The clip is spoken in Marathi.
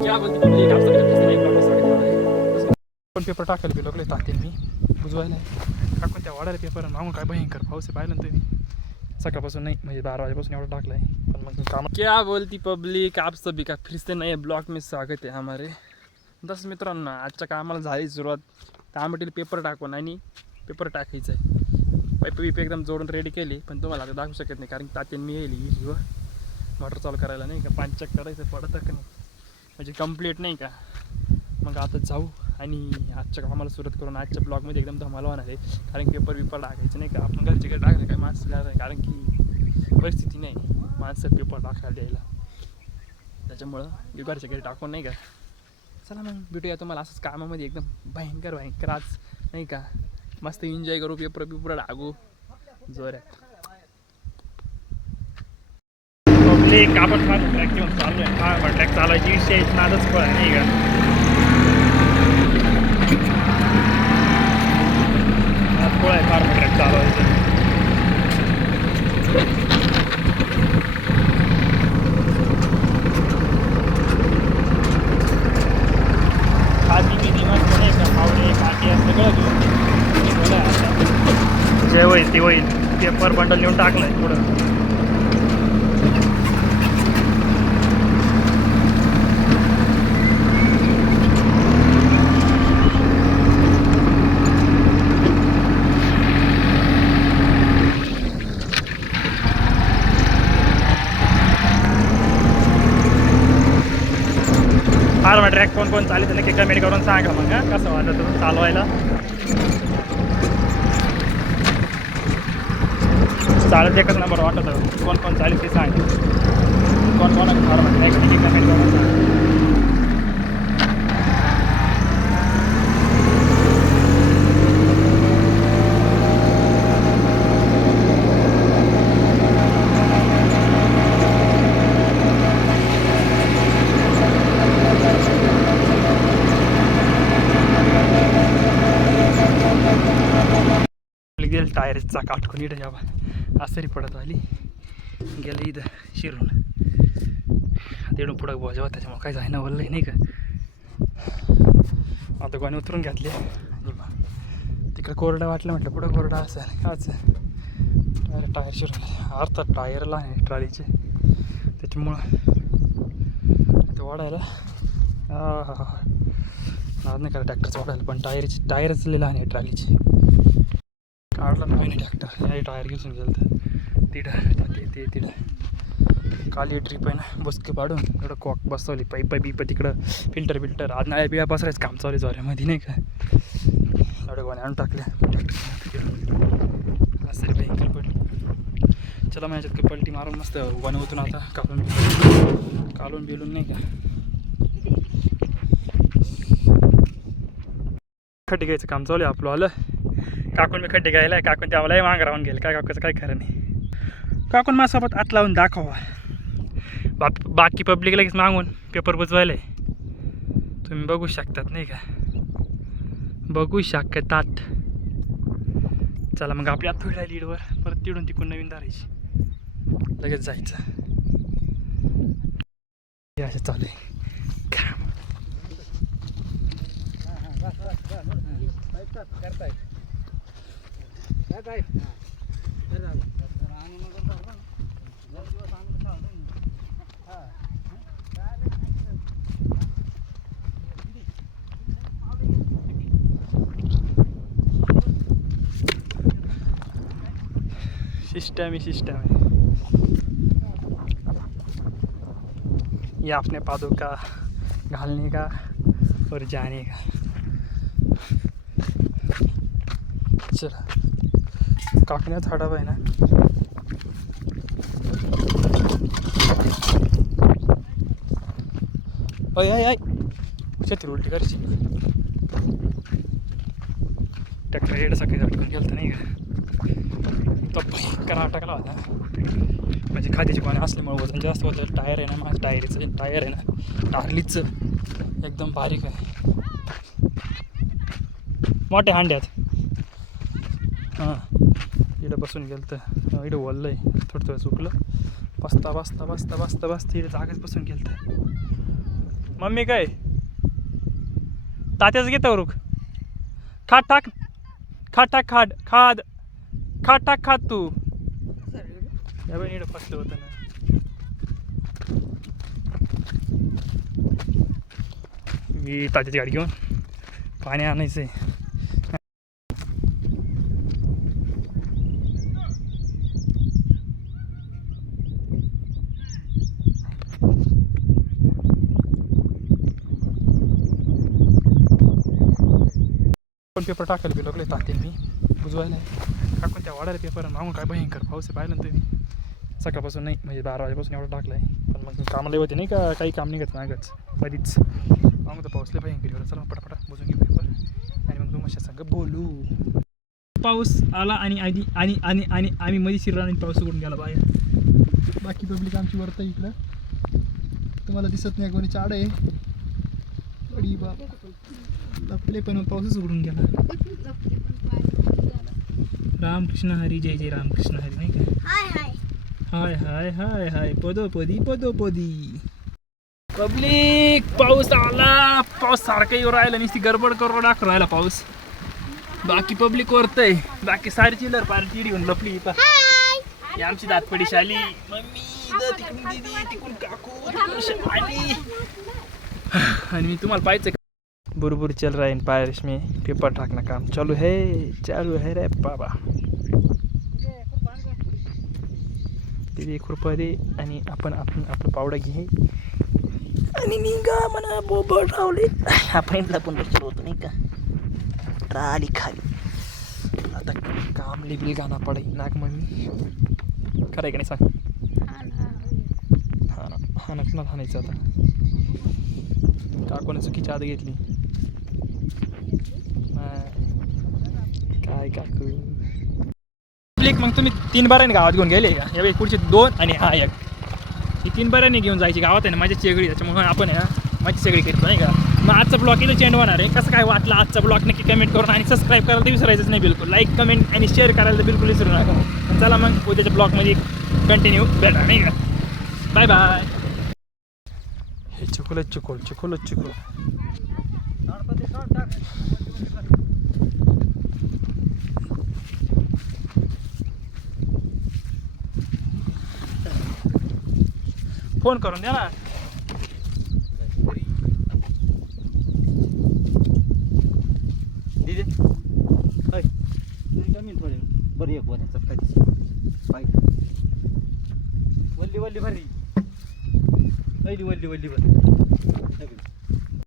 पण पेपर टाकायला गेलो लागले ताकद मी बुजवायला टाकून त्या वाढायला पेपर मागून काय भयंकर पाऊस आहे पाहिलं ना तुम्ही सकाळपासून नाही म्हणजे 12 वाजेपासून एवढं टाकलं आहे पण मग काम क्या बोलती पब्लिक आप सभी का फिर से नए ब्लॉग में स्वागत है हमारे दस मित्रांनो आजच्या कामाला झाली सुरुवात तांबटीला पेपर टाकून आणि पेपर टाकायचं आहे पाईप एकदम जोडून रेडी केली पण तुम्हाला आता दाखवू शकत नाही कारण तात्याने मी येईल विहिरीवर मोटर चालू करायला नाही का 5 चेक करायचं पडतं का नाही म्हणजे कंप्लीट नाही का मग आता जाऊ आणि आजच्या कामाला सुरुवात करून आजच्या ब्लॉगमध्ये एकदम धमाल होणार आहे कारण पेपर टाकायचं नाही का आपण घरचे काही टाकलं काय माणसं कारण की परिस्थिती नाही माणसं पेपर टाकायला द्यायला त्याच्यामुळं मी घरच्या घरी टाकून नाही का चला मग भेटूया तुम्हाला असंच कामामध्ये एकदम भयंकर आज नाही का मस्त एन्जॉय करू पेपर टाकू जोरात पब्लिक आपण ट्रॅक घेऊन चालू आहे ट्रॅक चालवायची विषय नादच पण नाही का थोडा आहे फार ट्रॅक चालवायचं भाजी बिजी मस्त नाही का पावडे काठी सगळं घेऊन जे होईल ते होईल पेपर बंडल नेऊन टाकलंय थोडं फार मग ट्रॅक कोण चालेल नक्की कमेंट करून सांगा मग कसं वाटतं चालवायला चालत एकच नंबर वाटतं कोण चालेल ते सांगा कोण फार मग ट्रॅक नक्की कमेंट करून सांगा गेलं टायरचा काटकून इथं जेव्हा आसरी पडत आली गेलं इथं शिरून आता इकडून पुढं बोजा त्याच्यामुळे काय जायना बोललं नाही का आता कोणी उतरून घेतले आणि मग तिकडं कोरडा वाटलं म्हटलं पुढं कोरडा असं काच टायर शिरून अर्थात टायरला आहे ट्रॉलीचे त्याच्यामुळं ते वाढायला नाद नाही करा ट्रॅक्टरचं वाढायला पण टायरच लिहिलं आहे ट्रॉलीची काढला नाही ट्रॅक्टर या टायर घेऊन गेलं तर तिथं काली ट्रिप आहे ना बसके पाडून एवढं कॉक बसवली पाईप तिकडं फिल्टर आज नाळ्या बिळ्या बसरायचं काम चालू जोऱ्यामध्ये नाही का एवढं गोण्या आणून टाकल्या ट्रॅक्टर असं भयंकर पडली चला माझ्यात का पलटी मारून मस्त गोण्या होतून आता कालून बिलून नाही का खड्डे घ्यायचं काम चालू आहे आपलं आलं काकून मी खड्डे घ्यायला काकून त्याला मागं राहून गेलं काय काकूचं काय खरं नाही काकून माझ्यासोबत आत लावून दाखवा बाकी पब्लिक लगेच मागून पेपर बुजवायला तुम्ही बघू शकतात नाही का बघू शकतात चला मग आपली आत थोडी लीडवर परत तिडून तिकडून नवीन धरायची लगेच जायचं हे असं चालू आहे करताय सिस्टम है ये अपने पादों का घालने का और जाने का चला काकण्यात हाडा आहे ना आय छत्री उलटी करायची ट्रॅक्टर एड सकाळी अटकून गेलं तर नाही का तो भयंकर अटकला होता म्हणजे खाद्याची पाणी असल्यामुळे वजन जास्त होतं टायर आहे ना माझं टायर आहे ना टार्लीचं एकदम बारीक आहे मोठ्या हांड्यात हां इकडं बसून गेलं तर इकडं वळलं आहे थोडं चुकलं बसता इकडे जागेच बसून गेलं तर मम्मी काय तात्याच घेतो रुख खाट टाक खाट टाक खाट खाद खाट टाक खात तू या बाई नीट फसलं होतं ना मी तात्याची गाडी घेऊन पाणी आणायचं आहे पण पेपर टाकायला गेलो लागले तात्याने मी बुजवायला टाकून त्या वाढायला पेपर मागून काय भयंकर पाऊस आहे पाहिलं ना तुम्ही सकाळपासून नाही म्हणजे 12 वाजेपासून एवढं टाकलं आहे पण मग कामाला होते नाही का काही काम निघत मागच कधीच मागून तर पाऊसले भयंकर एवढं चला पटापटा बुजून घेऊ पेपर आणि मग तुमच्या संग बोलू पाऊस आला आणि आधी आणि आणि आणि आम्ही मध्ये शिरला आणि पाऊस उघडून गेला बाहेर बाकी पब्लिक आमची वरतं इकडं तुम्हाला दिसत नाही कोणी चाड आहे अडी बाबा लपले पण पाऊसच उघडून गेला रामकृष्ण हरी जय जय रामकृष्ण हरी नाही का हाय हाय हाय हाय पदोपदी पदोपदी पब्लिक पाऊस आला पाऊस सारखा येऊ राहिला नुसती गडबड करून टाकू राहिला पाऊस बाकी पब्लिक वरतय बाकी सारी चिल्लर पार्टी घेऊन लपली इथं ही आमची दातपडी शाली मम्मी तिकडून दीदी तिकडून काकू तिकडून शाली आणि मी तुम्हाला पाहिजे बुरबुर चल रहा है इन बारिश में पेपर ढाकना काम चालू है रे बाबा दीदी खुरपा दे आणि आपण आपलं पावडा घे आणि निघा म्हणा बोबड रावले आपण लपून बसलो होतो नाही का ट्राली खाली आता काम लिबिल गाणं पडाय नाक मम्मी खरं का नाही सांग हा ना कुणाला हाणायचं आता काकोने चुकीची आद घेतली काय काकू मग तुम्ही 3 बारांनी गावात घेऊन गेले का या पुढचे 2 आणि हा एक ही 3 बारांनी घेऊन जायची गावात आहे ना माझ्या चेगडी त्याच्यामुळे आपण आहे ना माझी सगळी करतो नाही का मग आजचा ब्लॉग इथं चेंड होणार आहे कसं काय वाटलं आजचा ब्लॉग नक्की कमेंट करून आणि सबस्क्राईब करायला तर विसरायचंच नाही बिलकुल लाईक कमेंट आणि शेअर करायला तर बिलकुल विसरू नका चला मग उद्याच्या ब्लॉगमध्ये कंटिन्यू भेटा नाही का बाय बाय हे चिकोलच चिकोल फोन करून द्या ना दीदी हाय कमी थोडे बरं एक वरचा पाय वल्ली भरी वल्ली भरी